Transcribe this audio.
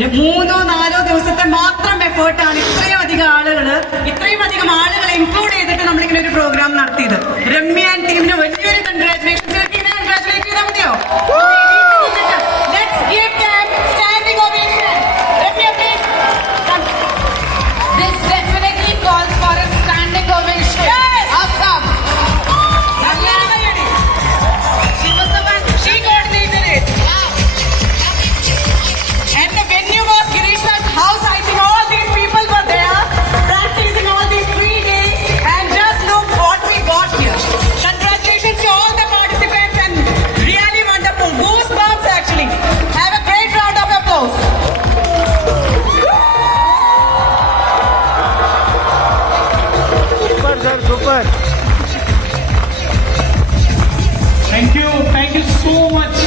3-4 ദിവസത്തെ മാത്രം എഫേർട്ടാണ് ഇത്രയും അധികം ആളുകളെ ഇൻക്ലൂഡ് ചെയ്തിട്ട് നമ്മളിങ്ങനെ ഒരു പ്രോഗ്രാം നടത്തിയത്. രമ്യ ആൻഡ് ടീമിന് വലിയൊരു കൺഗ്രാറ്റുലേഷൻസ്. കൺഗ്രാറ്റുലേറ്റ് ചെയ്താൽ മതിയോ? Let's give them standing ovation. Ramya, please. This definitely calls for a standing ovation. Yes. Awesome. She was the one. She coordinated it. And the venue was Girisha's house. I think all these people were there practicing all these 3 days. And just look what we got here. Congratulations to all the participants and really wonderful. Goosebumps actually. Have a great round of applause. Super sir, super. Thank you so much.